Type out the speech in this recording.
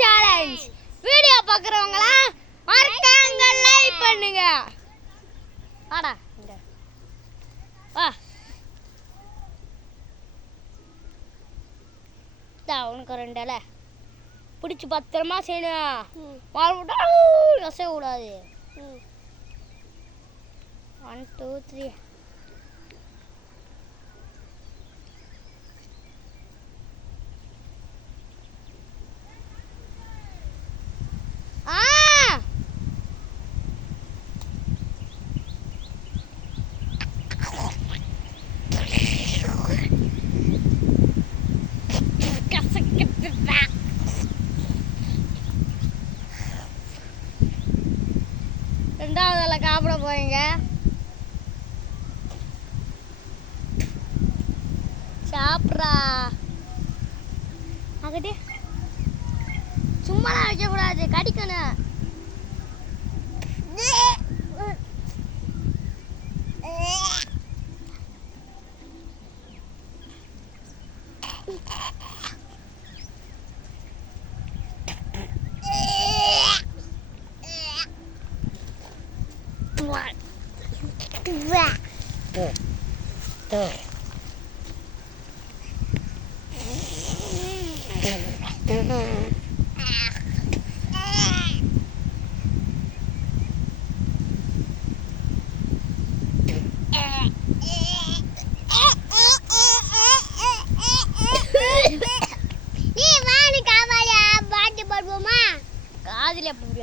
Challenge video பார்க்குறவங்களாம் மறக்காம like பண்ணுங்க. வாடா இங்க வா. உனக்கு ரெண்டல பிடிச்சி பத்திரமா செய்யணும். அசைய கூடாது. 1 2 3 ரெண்டாவதுல சாப்பிட போறீங்க. சாப்பிட்றா அகட்டே. சும்மாலாம் வைக்கக்கூடாது, கடிக்கணும். காதில் எப்படி